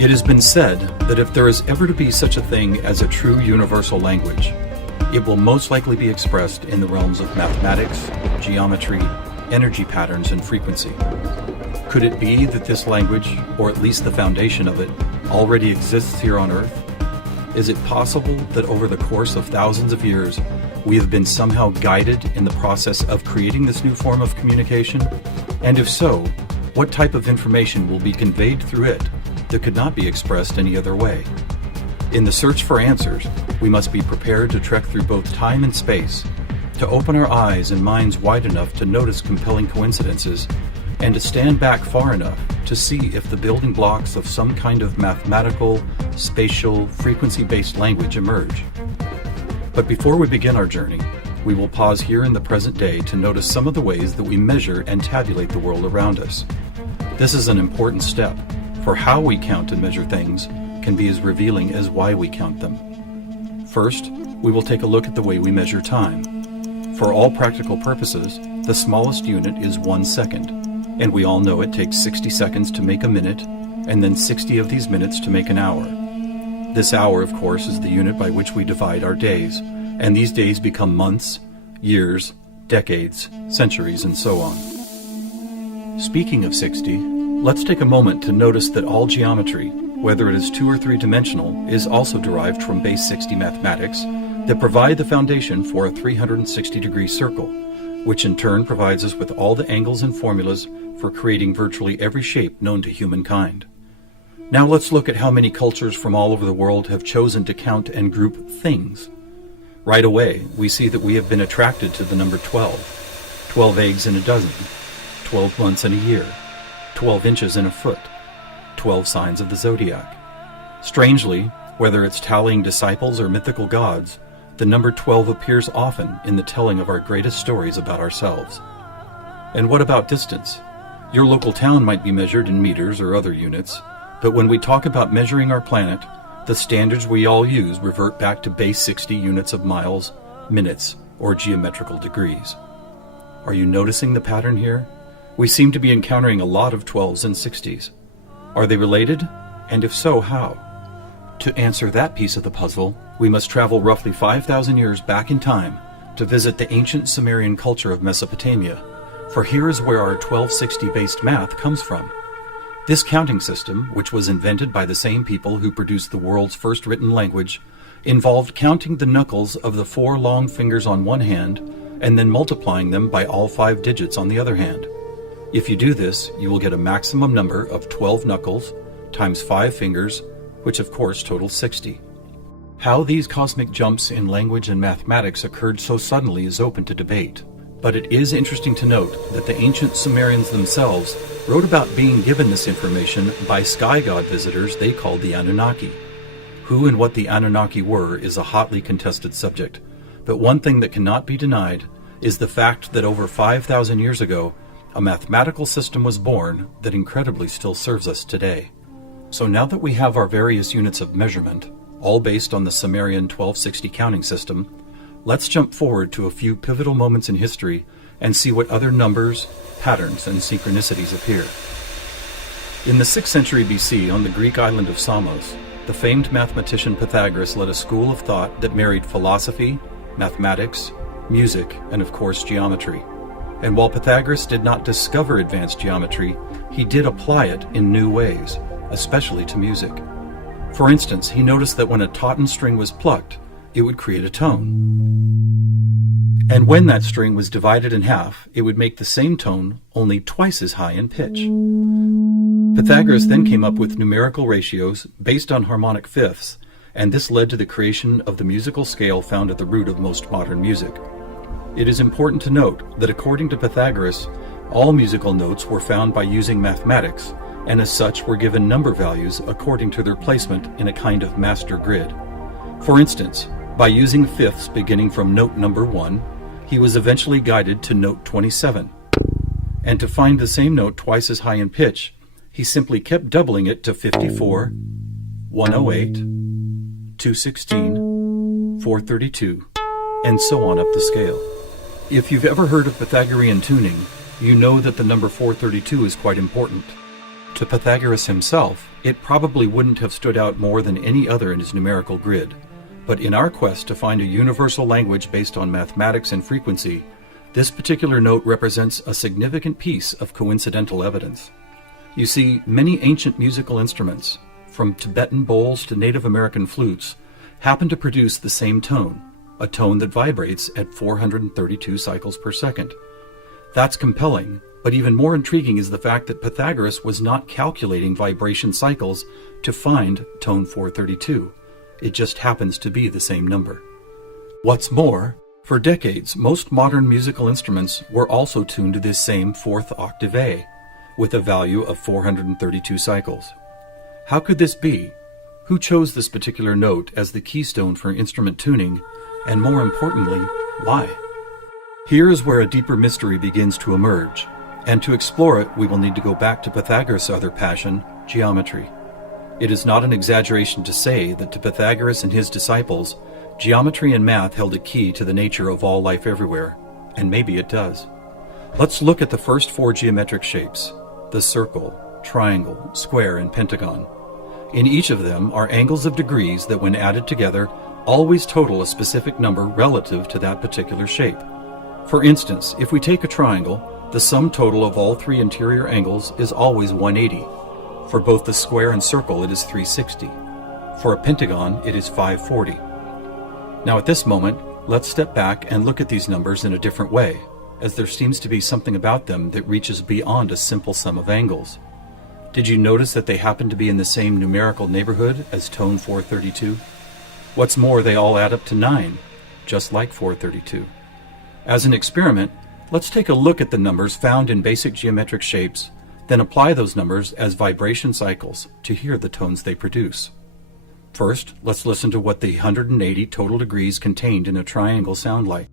It has been said that if there is ever to be such a thing as a true universal language, it will most likely be expressed in the realms of mathematics, geometry, energy patterns, and frequency. Could it be that this language, or at least the foundation of it, already exists here on Earth? Is it possible that over the course of thousands of years, we have been somehow guided in the process of creating this new form of communication? And if so, what type of information will be conveyed through it that could not be expressed any other way? In the search for answers, we must be prepared to trek through both time and space, to open our eyes and minds wide enough to notice compelling coincidences, and to stand back far enough to see if the building blocks of some kind of mathematical, spatial, frequency-based language emerge. But before we begin our journey, we will pause here in the present day to notice some of the ways that we measure and tabulate the world around us. This is an important step, for how we count and measure things can be as revealing as why we count them. First, we will take a look at the way we measure time. For all practical purposes, the smallest unit is 1 second, and we all know it takes 60 seconds to make a minute, and then 60 of these minutes to make an hour. This hour, of course, is the unit by which we divide our days, and these days become months, years, decades, centuries, and so on. Speaking of 60, let's take a moment to notice that all geometry, whether it is 2 or 3 dimensional, is also derived from base 60 mathematics that provide the foundation for a 360-degree circle, which in turn provides us with all the angles and formulas for creating virtually every shape known to humankind. Now let's look at how many cultures from all over the world have chosen to count and group things. Right away, we see that we have been attracted to the number 12. 12 eggs in a dozen, 12 months in a year, 12 inches in a foot, 12 signs of the zodiac. Strangely, whether it's tallying disciples or mythical gods, the number 12 appears often in the telling of our greatest stories about ourselves. And what about distance? Your local town might be measured in meters or other units, but when we talk about measuring our planet, the standards we all use revert back to base 60 units of miles, minutes, or geometrical degrees. Are you noticing the pattern here? We seem to be encountering a lot of 12s and 60s. Are they related? And if so, how? To answer that piece of the puzzle, we must travel roughly 5,000 years back in time to visit the ancient Sumerian culture of Mesopotamia, for here is where our 1260-based math comes from. This counting system, which was invented by the same people who produced the world's first written language, involved counting the knuckles of the 4 long fingers on one hand and then multiplying them by all 5 digits on the other hand. If you do this, you will get a maximum number of 12 knuckles times 5 fingers, which of course totals 60. How these cosmic jumps in language and mathematics occurred so suddenly is open to debate, but it is interesting to note that the ancient Sumerians themselves wrote about being given this information by sky god visitors they called the Anunnaki. Who and what the Anunnaki were is a hotly contested subject, but one thing that cannot be denied is the fact that over 5,000 years ago, a mathematical system was born that incredibly still serves us today. So now that we have our various units of measurement, all based on the Sumerian 1260 counting system, let's jump forward to a few pivotal moments in history and see what other numbers, patterns, and synchronicities appear. In the 6th century BC, on the Greek island of Samos, the famed mathematician Pythagoras led a school of thought that married philosophy, mathematics, music, and of course geometry. And while Pythagoras did not discover advanced geometry, he did apply it in new ways, especially to music. For instance, he noticed that when a tauten string was plucked, it would create a tone. And when that string was divided in half, it would make the same tone, only twice as high in pitch. Pythagoras then came up with numerical ratios based on harmonic fifths, and this led to the creation of the musical scale found at the root of most modern music. It is important to note that according to Pythagoras, all musical notes were found by using mathematics, and as such were given number values according to their placement in a kind of master grid. For instance, by using fifths beginning from note number 1, he was eventually guided to note 27. And to find the same note twice as high in pitch, he simply kept doubling it to 54, 108, 216, 432, and so on up the scale. If you've ever heard of Pythagorean tuning, you know that the number 432 is quite important. To Pythagoras himself, it probably wouldn't have stood out more than any other in his numerical grid. But in our quest to find a universal language based on mathematics and frequency, this particular note represents a significant piece of coincidental evidence. You see, many ancient musical instruments, from Tibetan bowls to Native American flutes, happen to produce the same tone, a tone that vibrates at 432 cycles per second. That's compelling, but even more intriguing is the fact that Pythagoras was not calculating vibration cycles to find tone 432. It just happens to be the same number. What's more, for decades, most modern musical instruments were also tuned to this same fourth octave A, with a value of 432 cycles. How could this be? Who chose this particular note as the keystone for instrument tuning, and more importantly, why? Here is where a deeper mystery begins to emerge, and to explore it, we will need to go back to Pythagoras' other passion, geometry. It is not an exaggeration to say that to Pythagoras and his disciples, geometry and math held a key to the nature of all life everywhere, and maybe it does. Let's look at the first four geometric shapes: the circle, triangle, square, and pentagon. In each of them are angles of degrees that, when added together, always total a specific number relative to that particular shape. For instance, if we take a triangle, the sum total of all three interior angles is always 180. For both the square and circle, it is 360. For a pentagon, it is 540. Now at this moment, let's step back and look at these numbers in a different way, as there seems to be something about them that reaches beyond a simple sum of angles. Did you notice that they happen to be in the same numerical neighborhood as tone 432? What's more, they all add up to 9, just like 432. As an experiment, let's take a look at the numbers found in basic geometric shapes, then apply those numbers as vibration cycles to hear the tones they produce. First, let's listen to what the 180 total degrees contained in a triangle sound like.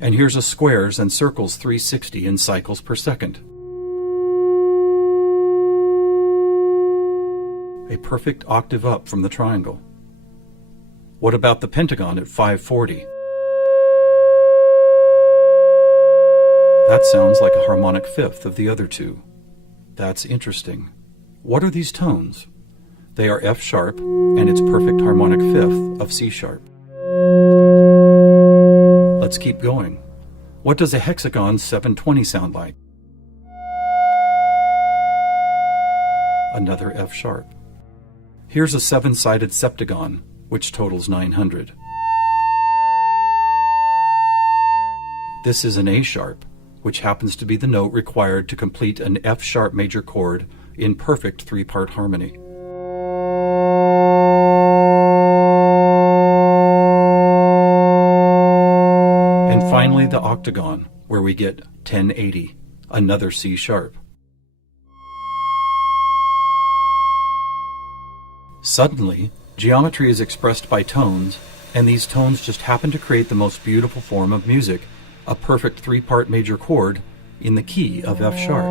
And here's a squares and circles 360 in cycles per second. A perfect octave up from the triangle. What about the pentagon at 540? That sounds like a harmonic fifth of the other two. That's interesting. What are these tones? They are F sharp and its perfect harmonic fifth of C sharp. Let's keep going. What does a hexagon 720 sound like? Another F sharp. Here's a seven-sided septagon, which totals 900. This is an A sharp, which happens to be the note required to complete an F sharp major chord in perfect three-part harmony. And finally the octagon, where we get 1080, another C sharp. Suddenly, geometry is expressed by tones, and these tones just happen to create the most beautiful form of music, a perfect three-part major chord in the key of F sharp.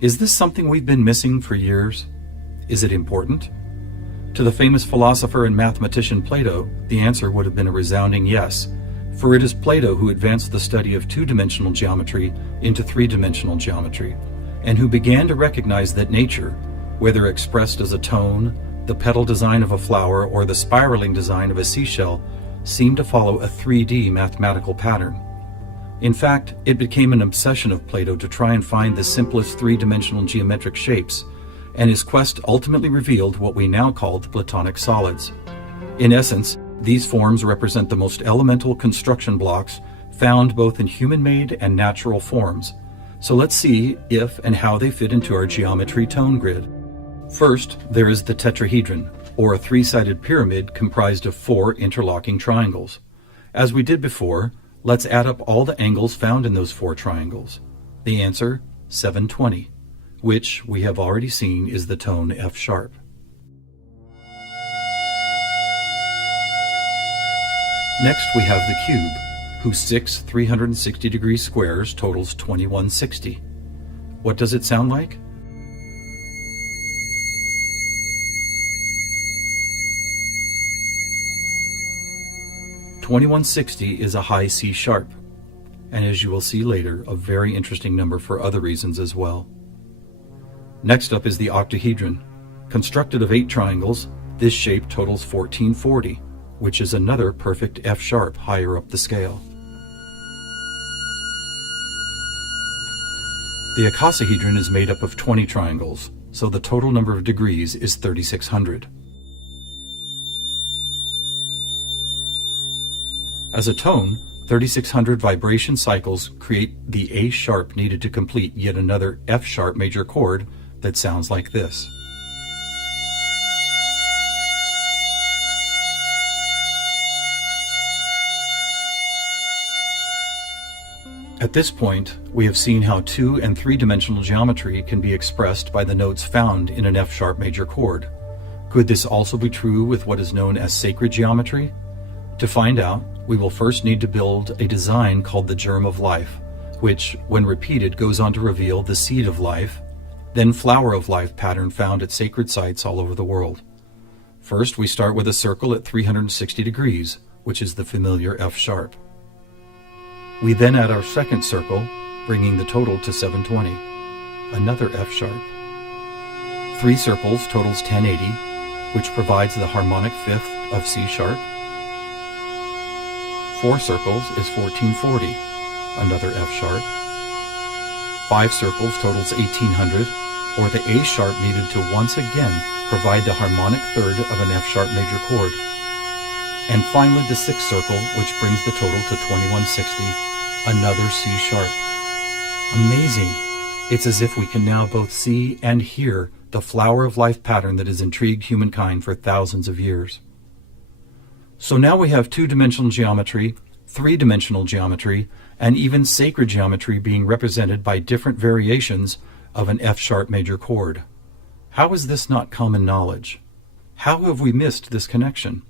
Is this something we've been missing for years? Is it important? To the famous philosopher and mathematician Plato, the answer would have been a resounding yes, for it is Plato who advanced the study of two-dimensional geometry into three-dimensional geometry, and who began to recognize that nature, whether expressed as a tone, the petal design of a flower, or the spiraling design of a seashell, seemed to follow a 3D mathematical pattern. In fact, it became an obsession of Plato to try and find the simplest three-dimensional geometric shapes, and his quest ultimately revealed what we now call the Platonic solids. In essence, these forms represent the most elemental construction blocks found both in human-made and natural forms. So let's see if and how they fit into our geometry tone grid. First, there is the tetrahedron, or a three-sided pyramid comprised of four interlocking triangles. As we did before, let's add up all the angles found in those four triangles. The answer, 720, which we have already seen is the tone F sharp. Next we have the cube, whose six 360-degree squares totals 2160. What does it sound like? 2160 is a high C sharp, and as you will see later, a very interesting number for other reasons as well. Next up is the octahedron. Constructed of 8 triangles, this shape totals 1440, which is another perfect F sharp higher up the scale. The icosahedron is made up of 20 triangles, so the total number of degrees is 3600. As a tone, 3600 vibration cycles create the A sharp needed to complete yet another F sharp major chord that sounds like this. At this point, we have seen how 2- and 3-dimensional geometry can be expressed by the notes found in an F sharp major chord. Could this also be true with what is known as sacred geometry? To find out, we will first need to build a design called the germ of life, which, when repeated, goes on to reveal the seed of life, then flower of life pattern found at sacred sites all over the world. First, we start with a circle at 360 degrees, which is the familiar F sharp. We then add our second circle, bringing the total to 720, another F sharp. 3 circles totals 1080, which provides the harmonic fifth of C sharp. 4 circles is 1440, another F sharp. 5 circles totals 1800, or the A sharp needed to once again provide the harmonic third of an F sharp major chord. And finally the 6th circle, which brings the total to 2160, another C sharp. Amazing! It's as if we can now both see and hear the flower of life pattern that has intrigued humankind for thousands of years. So now we have 2-dimensional geometry, 3-dimensional geometry, and even sacred geometry being represented by different variations of an F sharp major chord. How is this not common knowledge? How have we missed this connection?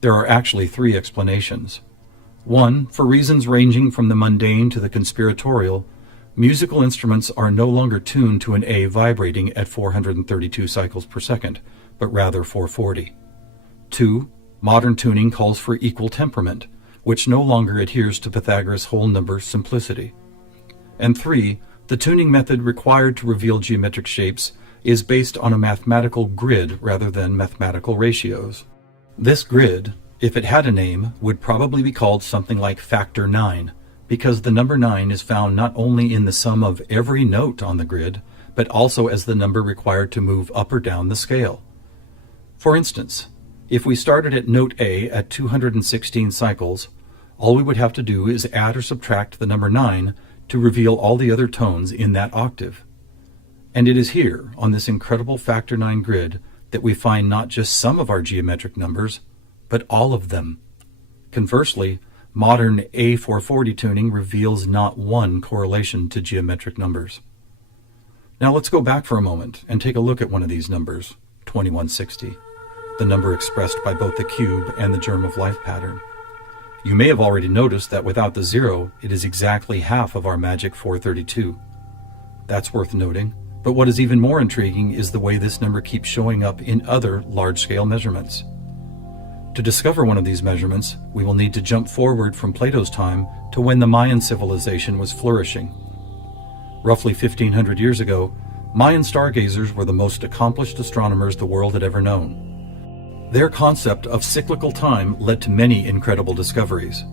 There are actually 3 explanations. 1, for reasons ranging from the mundane to the conspiratorial, musical instruments are no longer tuned to an A vibrating at 432 cycles per second, but rather 440. 2, modern tuning calls for equal temperament, which no longer adheres to Pythagoras' whole number simplicity. And 3, the tuning method required to reveal geometric shapes is based on a mathematical grid rather than mathematical ratios. This grid, if it had a name, would probably be called something like factor 9, because the number 9 is found not only in the sum of every note on the grid, but also as the number required to move up or down the scale. For instance, if we started at note A at 216 cycles, all we would have to do is add or subtract the number 9 to reveal all the other tones in that octave. And it is here, on this incredible factor 9 grid, that we find not just some of our geometric numbers, but all of them. Conversely, modern A440 tuning reveals not one correlation to geometric numbers. Now let's go back for a moment and take a look at one of these numbers, 2160, the number expressed by both the cube and the germ of life pattern. You may have already noticed that without the 0, it is exactly half of our magic 432. That's worth noting, but what is even more intriguing is the way this number keeps showing up in other large-scale measurements. To discover one of these measurements, we will need to jump forward from Plato's time to when the Mayan civilization was flourishing. Roughly 1500 years ago, Mayan stargazers were the most accomplished astronomers the world had ever known. Their concept of cyclical time led to many incredible discoveries: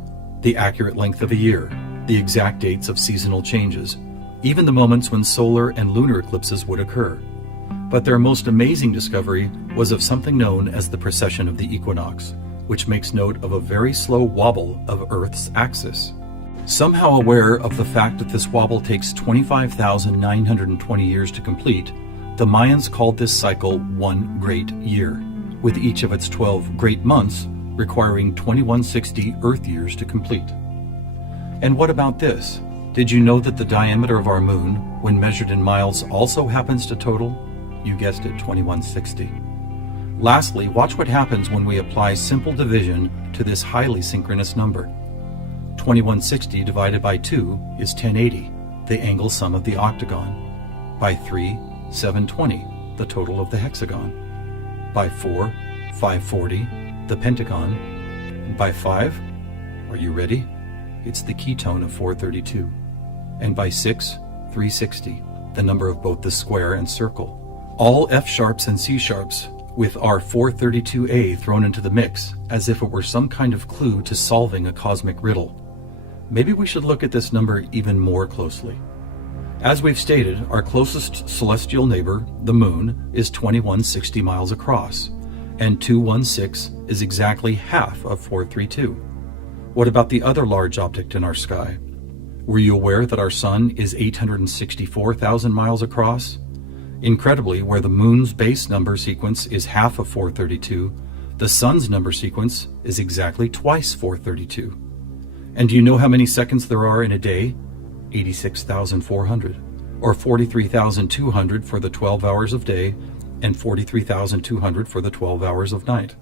the accurate length of a year, the exact dates of seasonal changes, even the moments when solar and lunar eclipses would occur. But their most amazing discovery was of something known as the precession of the equinox, which makes note of a very slow wobble of Earth's axis. Somehow aware of the fact that this wobble takes 25,920 years to complete, the Mayans called this cycle one great year, with each of its 12 great months requiring 2160 Earth years to complete. And what about this? Did you know that the diameter of our moon, when measured in miles, also happens to total, you guessed it, 2160? Lastly, watch what happens when we apply simple division to this highly synchronous number. 2160 divided by 2 is 1080, the angle sum of the octagon. By 3, 720, the total of the hexagon. By 4, 540, the pentagon. And by 5, Are you ready? It's the ketone of 432. And by 6, 360, the number of both the square and circle. All F sharps and C sharps, with our 432A thrown into the mix, as if it were some kind of clue to solving a cosmic riddle. Maybe we should look at this number even more closely. As we've stated, our closest celestial neighbor, the Moon, is 2160 miles across, and 216 is exactly half of 432. What about the other large object in our sky? Were you aware that our Sun is 864,000 miles across? Incredibly, where the Moon's base number sequence is half of 432, the Sun's number sequence is exactly twice 432. And do you know how many seconds there are in a day? 86,400, or 43,200 for the 12 hours of day, and 43,200 for the 12 hours of night.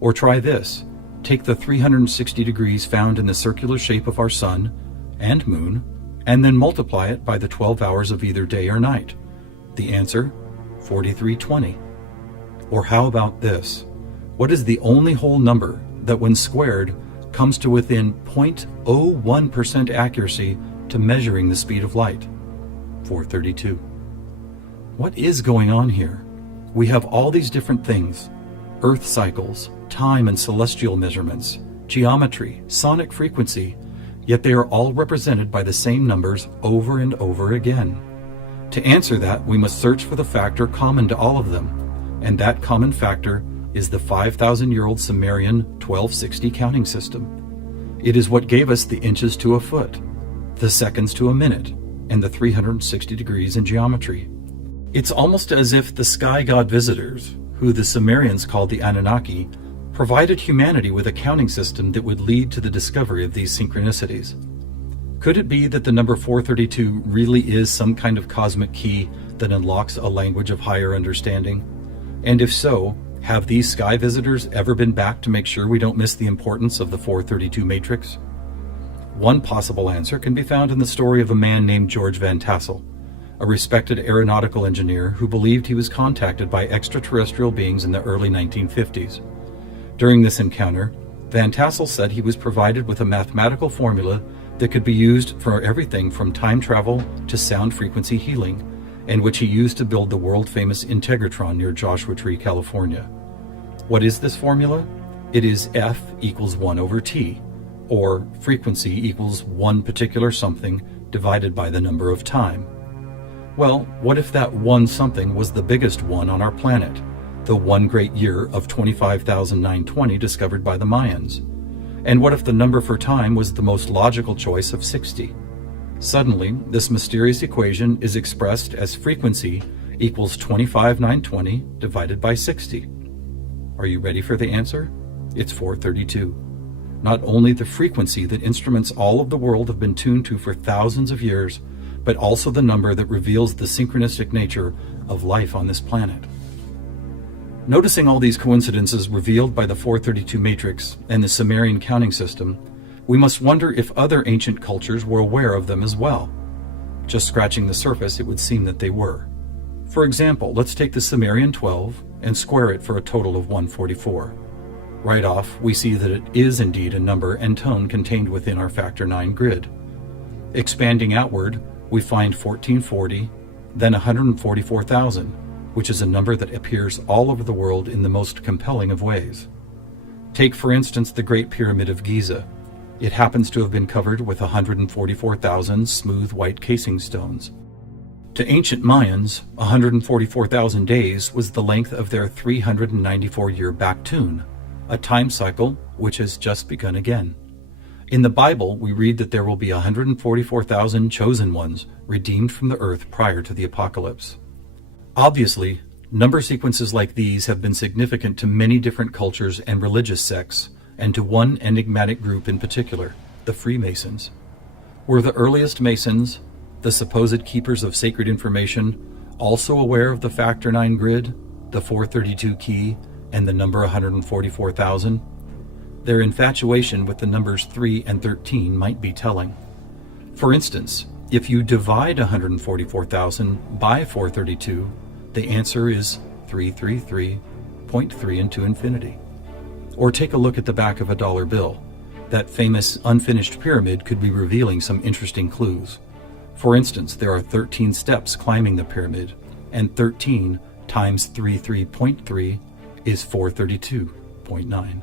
Or try this. Take the 360 degrees found in the circular shape of our Sun and Moon, and then multiply it by the 12 hours of either day or night. The answer, 4320. Or how about this? What is the only whole number that when squared comes to within 0.01% accuracy to measuring the speed of light? 432. What is going on here? We have all these different things: Earth cycles, time and celestial measurements, geometry, sonic frequency, yet they are all represented by the same numbers over and over again. To answer that, we must search for the factor common to all of them, and that common factor is the 5,000-year-old Sumerian 1260 counting system. It is what gave us the inches to a foot, the seconds to a minute, and the 360 degrees in geometry. It's almost as if the sky god visitors, who the Sumerians called the Anunnaki, provided humanity with a counting system that would lead to the discovery of these synchronicities. Could it be that the number 432 really is some kind of cosmic key that unlocks a language of higher understanding? And if so, have these sky visitors ever been back to make sure we don't miss the importance of the 432 matrix? One possible answer can be found in the story of a man named George Van Tassel, a respected aeronautical engineer who believed he was contacted by extraterrestrial beings in the early 1950s. During this encounter, Van Tassel said he was provided with a mathematical formula that could be used for everything from time travel to sound frequency healing, and which he used to build the world-famous Integratron near Joshua Tree, California. What is this formula? It is F equals 1 over T, or frequency equals one particular something divided by the number of time. Well, what if that one something was the biggest one on our planet, the one great year of 25,920 discovered by the Mayans? And what if the number for time was the most logical choice of 60? Suddenly, this mysterious equation is expressed as frequency equals 25,920 divided by 60. Are you ready for the answer? It's 432. Not only the frequency that instruments all of the world have been tuned to for thousands of years, but also the number that reveals the synchronistic nature of life on this planet. Noticing all these coincidences revealed by the 432 matrix and the Sumerian counting system, we must wonder if other ancient cultures were aware of them as well. Just scratching the surface, it would seem that they were. For example, let's take the Sumerian 12 and square it for a total of 144. Right off, we see that it is indeed a number and tone contained within our factor 9 grid. Expanding outward, we find 1440, then 144,000, which is a number that appears all over the world in the most compelling of ways. Take, for instance, the Great Pyramid of Giza. It happens to have been covered with 144,000 smooth white casing stones. To ancient Mayans, 144,000 days was the length of their 394-year back tune, a time cycle which has just begun again. In the Bible, we read that there will be 144,000 chosen ones redeemed from the earth prior to the apocalypse. Obviously, number sequences like these have been significant to many different cultures and religious sects, and to one enigmatic group in particular, the Freemasons. Were the earliest Masons, the supposed keepers of sacred information, also aware of the factor 9 grid, the 432 key, and the number 144,000? Their infatuation with the numbers 3 and 13 might be telling. For instance, if you divide 144,000 by 432, the answer is 333.3 into infinity. Or take a look at the back of a dollar bill. That famous unfinished pyramid could be revealing some interesting clues. For instance, there are 13 steps climbing the pyramid, and 13 times 33.3 is 432.9.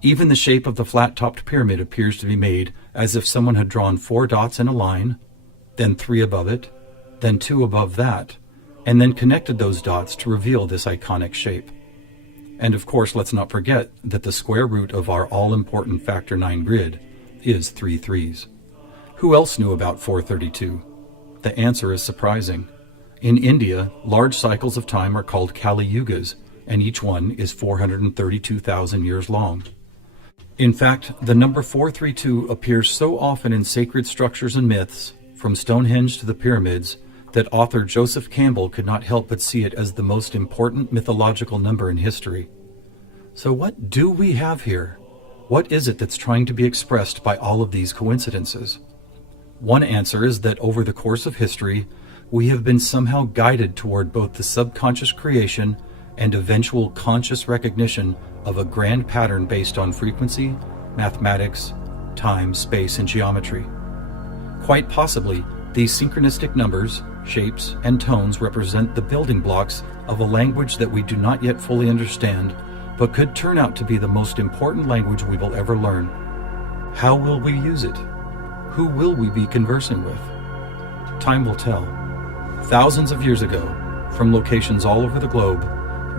Even the shape of the flat-topped pyramid appears to be made as if someone had drawn 4 dots in a line, then 3 above it, then 2 above that, and then connected those dots to reveal this iconic shape. And of course, let's not forget that the square root of our all-important factor 9 grid is 3 threes. Who else knew about 432? The answer is surprising. In India, large cycles of time are called Kali Yugas, and each one is 432,000 years long. In fact, the number 432 appears so often in sacred structures and myths, from Stonehenge to the pyramids, that author Joseph Campbell could not help but see it as the most important mythological number in history. So what do we have here? What is it that's trying to be expressed by all of these coincidences? One answer is that over the course of history, we have been somehow guided toward both the subconscious creation and eventual conscious recognition of a grand pattern based on frequency, mathematics, time, space, and geometry. Quite possibly, these synchronistic numbers, shapes, and tones represent the building blocks of a language that we do not yet fully understand, but could turn out to be the most important language we will ever learn. How will we use it? Who will we be conversing with? Time will tell. Thousands of years ago, from locations all over the globe,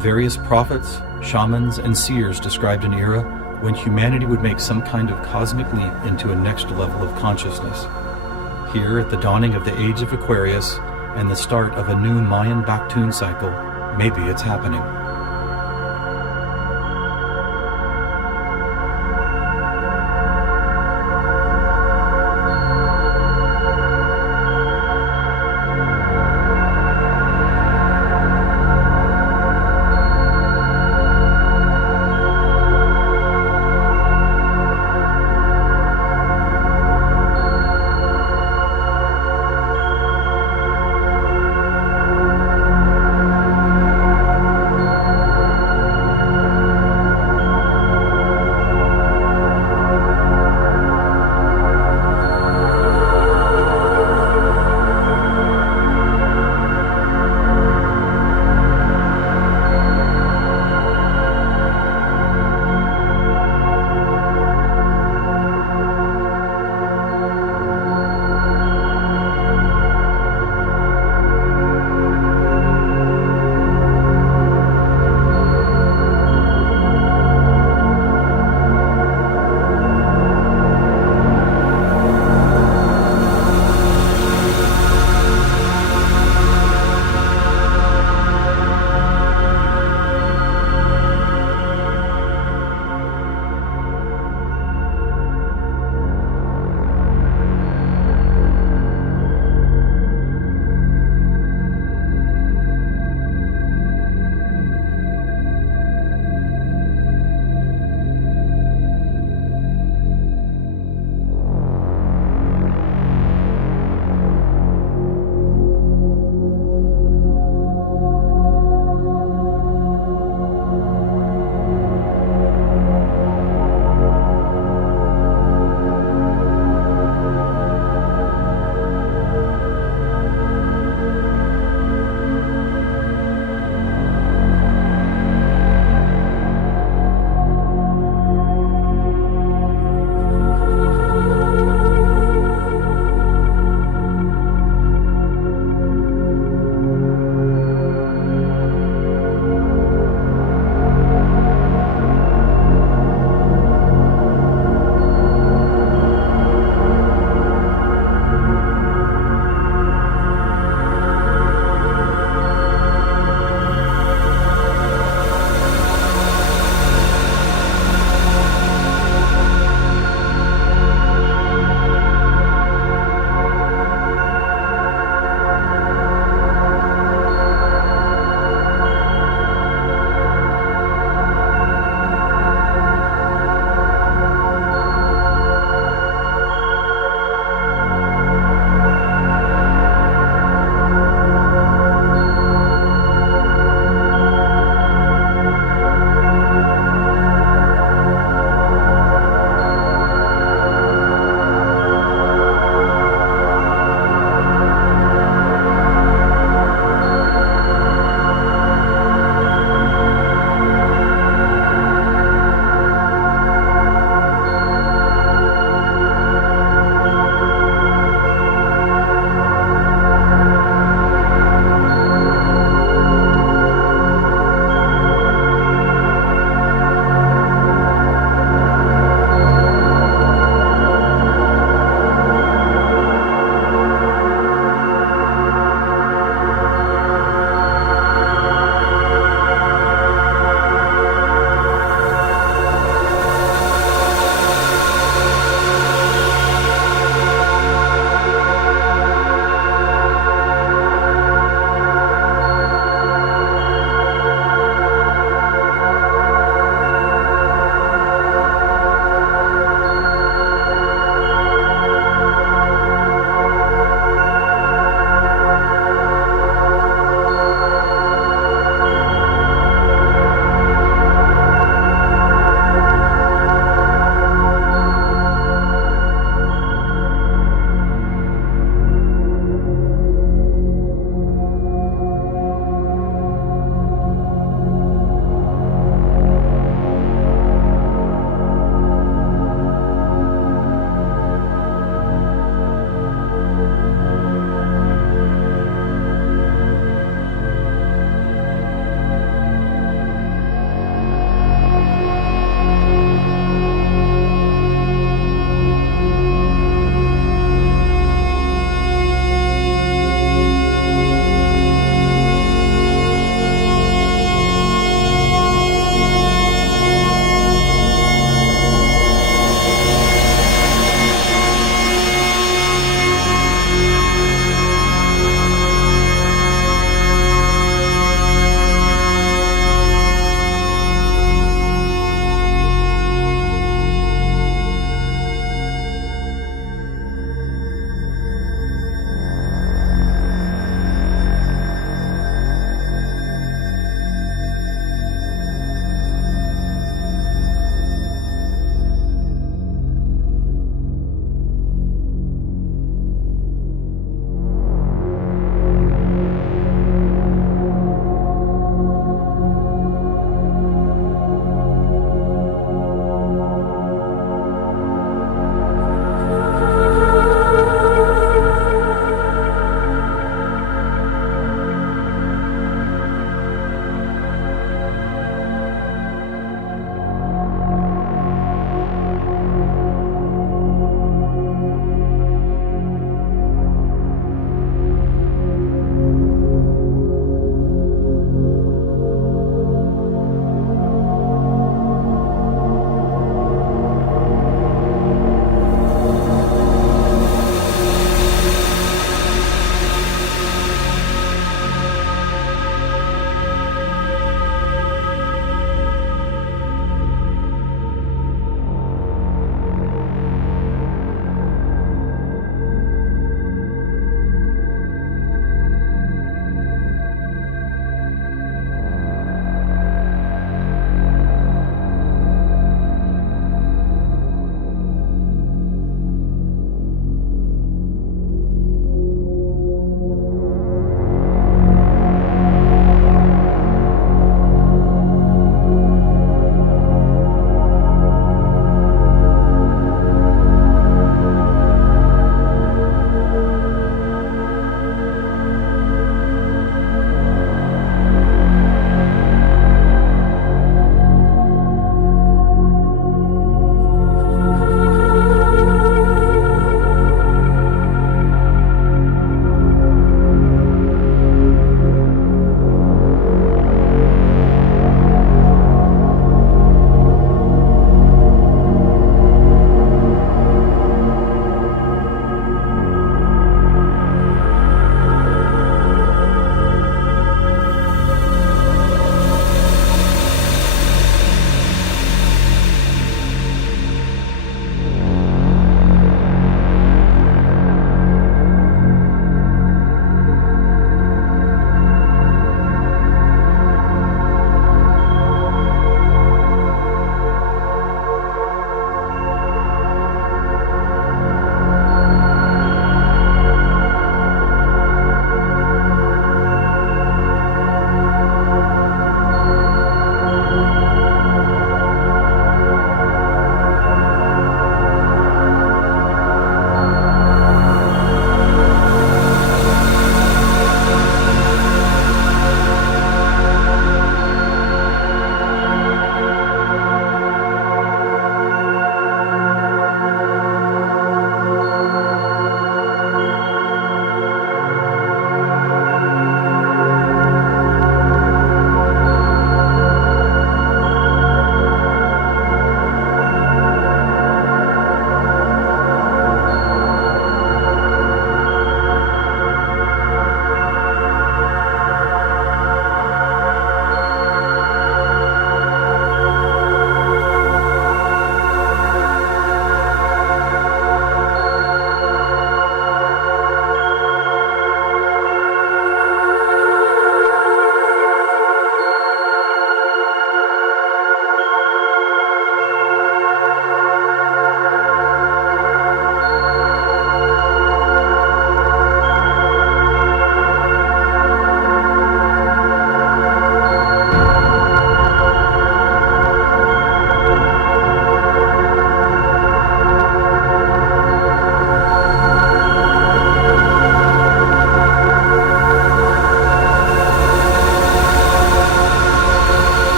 various prophets, shamans, and seers described an era when humanity would make some kind of cosmic leap into a next level of consciousness. Here, at the dawning of the age of Aquarius and the start of a new Mayan Baktun cycle, maybe it's happening.